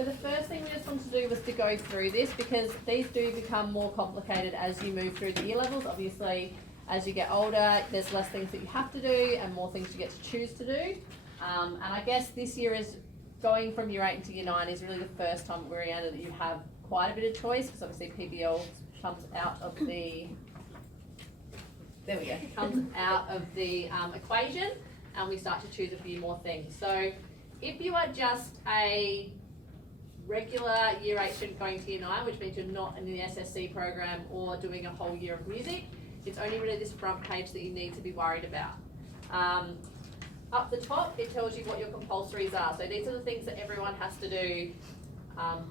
So the first thing we just wanted to do was to go through this because these do become more complicated as you move through the year levels. Obviously, as you get older, there's less things that you have to do and more things you get to choose to do. And I guess this year is going from year 8 into year 9 is really the first time at Wirreanda that you have quite a bit of choice because obviously PBL comes out of the, equation and we start to choose a few more things. So if you are just a regular year 8 student going to year 9, which means you're not in the SSC program or doing a whole year of music, it's only really this front page that you need to be worried about. Up the top, it tells you what your compulsories are. So these are the things that everyone has to do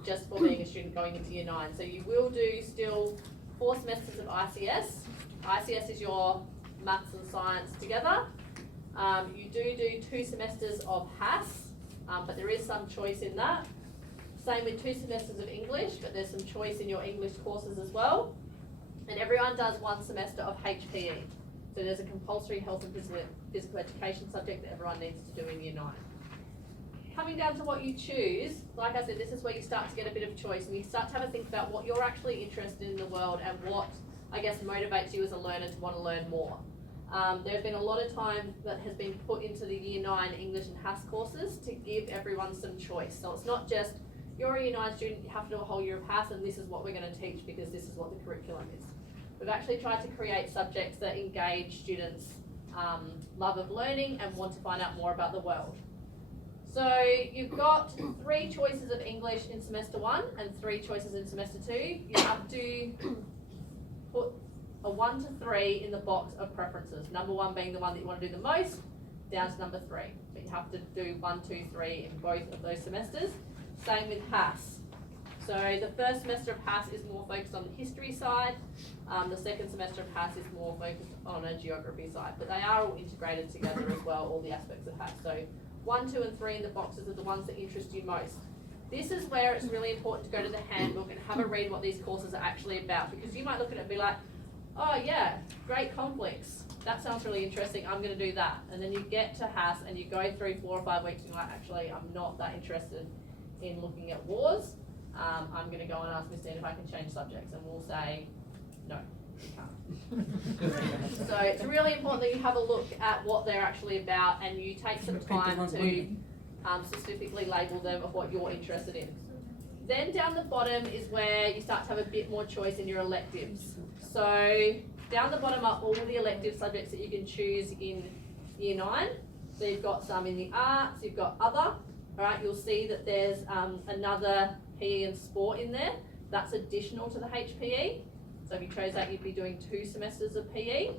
just for being a student going into year 9. So you will do still 4 semesters of ICS. ICS is your maths and science together. You do 2 semesters of HAS, but there is some choice in that. Same with 2 semesters of English, but there's some choice in your English courses as well. And everyone does 1 semester of HPE. So there's a compulsory health and physical education subject that everyone needs to do in year 9. Coming down to what you choose, like I said, this is where you start to get a bit of choice and you start to have a think about what you're actually interested in the world and what, I guess, motivates you as a learner to want to learn more. There's been a lot of time that has been put into the year 9 English and HAS courses to give everyone some choice. So it's not just, you're a year 9 student, you have to do a whole year of HAS and this is what we're going to teach because this is what the curriculum is. We've actually tried to create subjects that engage students' love of learning and want to find out more about the world. So you've got 3 choices of English in semester 1 and 3 choices in semester 2. You have to put a 1 to 3 in the box of preferences. Number 1 being the one that you want to do the most, down to number 3. But you have to do 1, 2, 3 in both of those semesters. Same with HAS. So the first semester of HAS is more focused on the history side. The second semester of HAS is more focused on a geography side, but they are all integrated together as well, all the aspects of HAS. So 1, 2 and 3 in the boxes are the ones that interest you most. This is where it's really important to go to the handbook and have a read what these courses are actually about, because you might look at it and be like, oh yeah, great conflicts. That sounds really interesting, I'm going to do that. And then you get to HAS and you go through 4 or 5 weeks and you're like, actually, I'm not that interested in looking at wars. I'm going to go and ask Miss Dean if I can change subjects, and we'll say, no, you can't. So it's really important that you have a look at what they're actually about and you take some time to specifically label them of what you're interested in. Then down the bottom is where you start to have a bit more choice in your electives. So down the bottom are all of the elective subjects that you can choose in year 9. So you've got some in the arts, you've got other. All right, you'll see that there's another PE and sport in there. That's additional to the HPE. So if you chose that, you'd be doing 2 semesters of PE.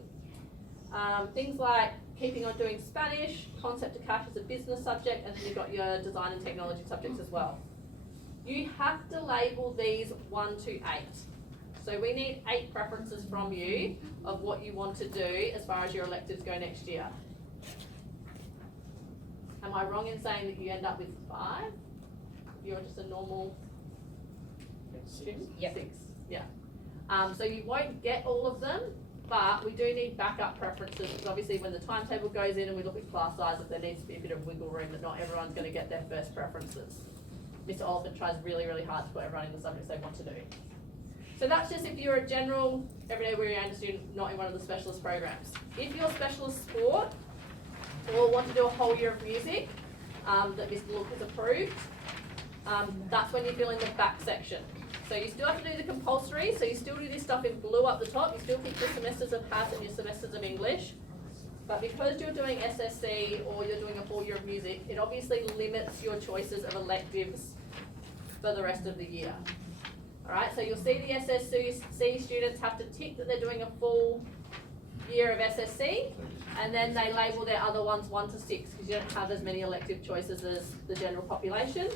Things like keeping on doing Spanish, concept to cash as a business subject, and then you've got your design and technology subjects as well. You have to label these 1 to 8. So we need 8 preferences from you of what you want to do as far as your electives go next year. Am I wrong in saying that you end up with 5? You're just a normal student? Yep. 6, yeah. So you won't get all of them, but we do need backup preferences, because obviously when the timetable goes in and we look at class sizes, there needs to be a bit of wiggle room that not everyone's going to get their first preferences. Mr. Oliphant tries really, really hard to put everyone in the subjects they want to do. So that's just if you're a general, everyday Wirreanda student, not in one of the specialist programs. If you're specialist sport, or want to do a whole year of music that Mr. Luke has approved, that's when you fill in the back section. So you still have to do the compulsory, so you still do this stuff in blue up the top, you still keep your semesters of HAS and your semesters of English, but because you're doing SSC or you're doing a full year of music, it obviously limits your choices of electives for the rest of the year. Alright, so you'll see the SSC students have to tick that they're doing a full year of SSC, and then they label their other ones 1 to 6, because you don't have as many elective choices as the general population.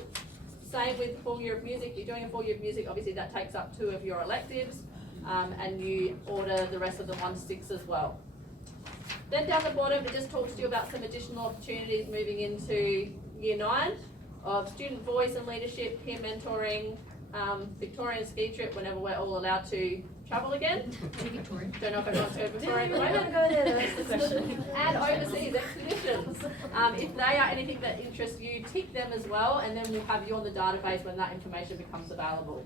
Same with full year of music. You're doing a full year of music, obviously that takes up 2 of your electives, and you order the rest of them 1 to 6 as well. Then down the bottom, it just talks to you about some additional opportunities moving into year 9 of student voice and leadership, peer mentoring, Victorian ski trip whenever we're all allowed to travel again? Victoria. Don't know if everyone's heard Victoria at the We're moment. going to go there, that's the question. And overseas expeditions. If they are anything that interests you, tick them as well, and then we'll have you on the database when that information becomes available.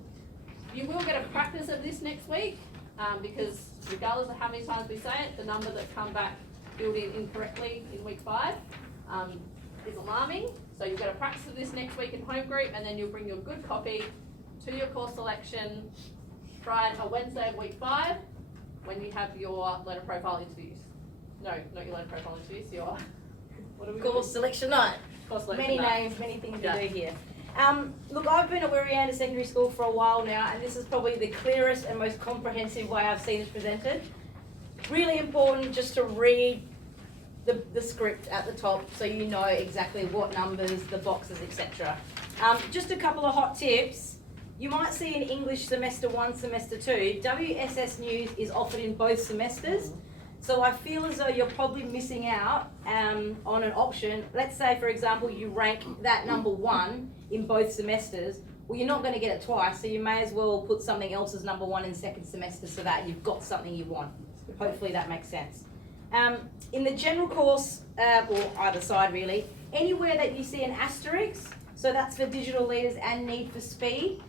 You will get a practice of this next week, because regardless of how many times we say it, the number that come back filled in incorrectly in week 5 is alarming. So you'll get a practice of this next week in home group, and then you'll bring your good copy to your course selection Wednesday of week 5 when you have your letter profile interviews. No, not your letter profile interviews, your what are we Course selection night. Course selection Many night. names, many things Yeah. to do here. Look, I've been at Wirreanda Secondary School for a while now, and this is probably the clearest and most comprehensive way I've seen it presented. Really important just to read the script at the top so you know exactly what numbers, the boxes, etc. Just a couple of hot tips. You might see in English semester 1, semester 2, WSS News is offered in both semesters. So I feel as though you're probably missing out on an option. Let's say, for example, you rank that number 1 in both semesters. Well, you're not going to get it twice, so you may as well put something else as number 1 in second semester so that you've got something you want. Hopefully that makes sense. In the general course, or either side really, anywhere that you see an asterisk, so that's for digital leaders and need for speed,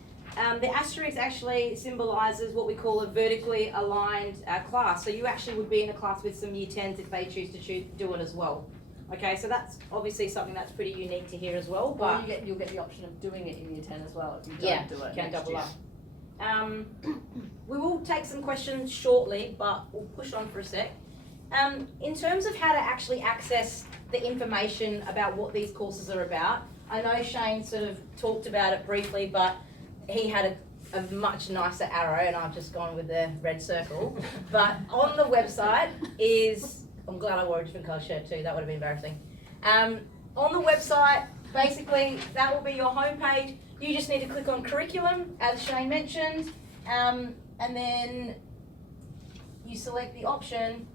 the asterisk actually symbolises what we call a vertically aligned class. So you actually would be in a class with some year 10s if they choose to do it as well. Okay, so that's obviously something that's pretty unique to here as well. But you'll get the option of doing it in year 10 as well if you don't do it. Can next double year. up. We will take some questions shortly, but we'll push on for a sec. In terms of how to actually access the information about what these courses are about, I know Shane sort of talked about it briefly, but he had a much nicer arrow, and I've just gone with the red circle. But on the website is, I'm glad I wore a different colour shirt too, that would have been embarrassing. On the website, basically, that will be your homepage. You just need to click on curriculum, as Shane mentioned, and then you select the option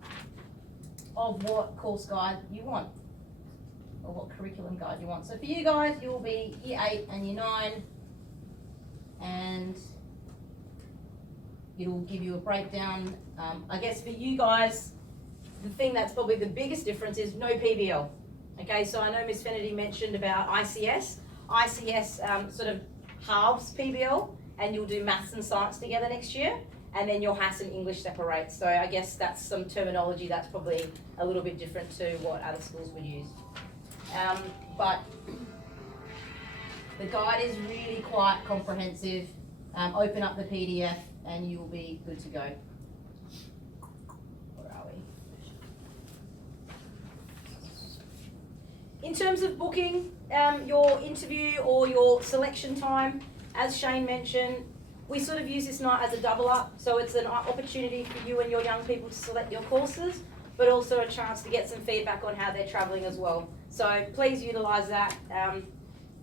of what course guide you want, or what curriculum guide you want. So for you guys, you will be year 8 and year 9, and it'll give you a breakdown. I guess for you guys, the thing that's probably the biggest difference is no PBL. Okay, so I know Ms. Fennedy mentioned about ICS. ICS sort of halves PBL, and you'll do maths and science together next year, and then your HAS and English separate. So I guess that's some terminology that's probably a little bit different to what other schools would use. But the guide is really quite comprehensive. Open up the PDF and you will be good to go. Where are we? In terms of booking your interview or your selection time, as Shane mentioned, we sort of use this night as a double up. So it's an opportunity for you and your young people to select your courses, but also a chance to get some feedback on how they're travelling as well. So please utilise that.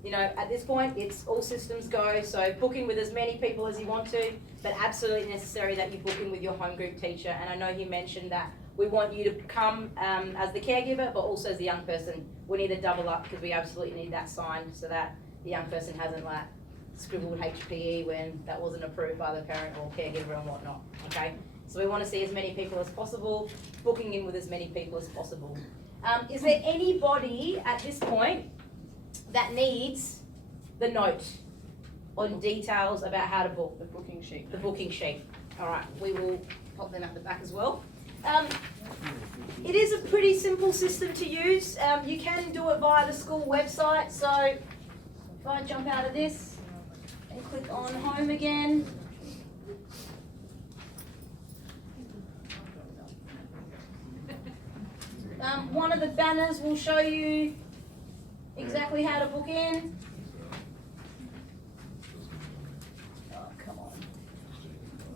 You know, at this point, it's all systems go, so book in with as many people as you want to, but absolutely necessary that you book in with your home group teacher. And I know he mentioned that we want you to come as the caregiver, but also as the young person. We need a double up because we absolutely need that signed so that the young person hasn't like scribbled HPE when that wasn't approved by the parent or caregiver and whatnot, okay? So we want to see as many people as possible, booking in with as many people as possible. Is there anybody at this point that needs the note on details about how to book? The booking sheet. The booking sheet. All right, we will pop them at the back as well. It is a pretty simple system to use. You can do it via the school website. So if I jump out of this and click on home again. One of the banners will show you exactly how to book in. Oh, come on.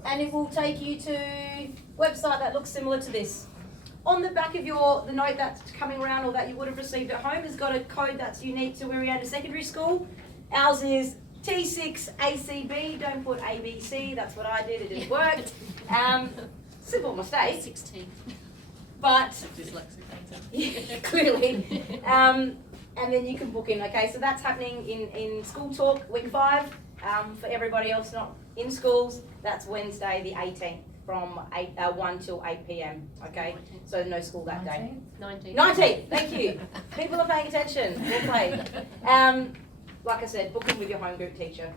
And it will take you to a website that looks similar to this. On the back of the note that's coming around or that you would have received at home has got a code that's unique to Wirreanda Secondary School. Ours is T6ACB. Don't put ABC, that's what I did, it didn't work. Simple mistake. 16. But Dyslexic. clearly. And then you can book in, okay? So that's happening in School Talk week 5. For everybody else not in schools, that's Wednesday the 18th from 1 till 8 p.m. Okay, so no school that day. 19th, thank you. People are paying attention. Well played. Like I said, book in with your home group teacher.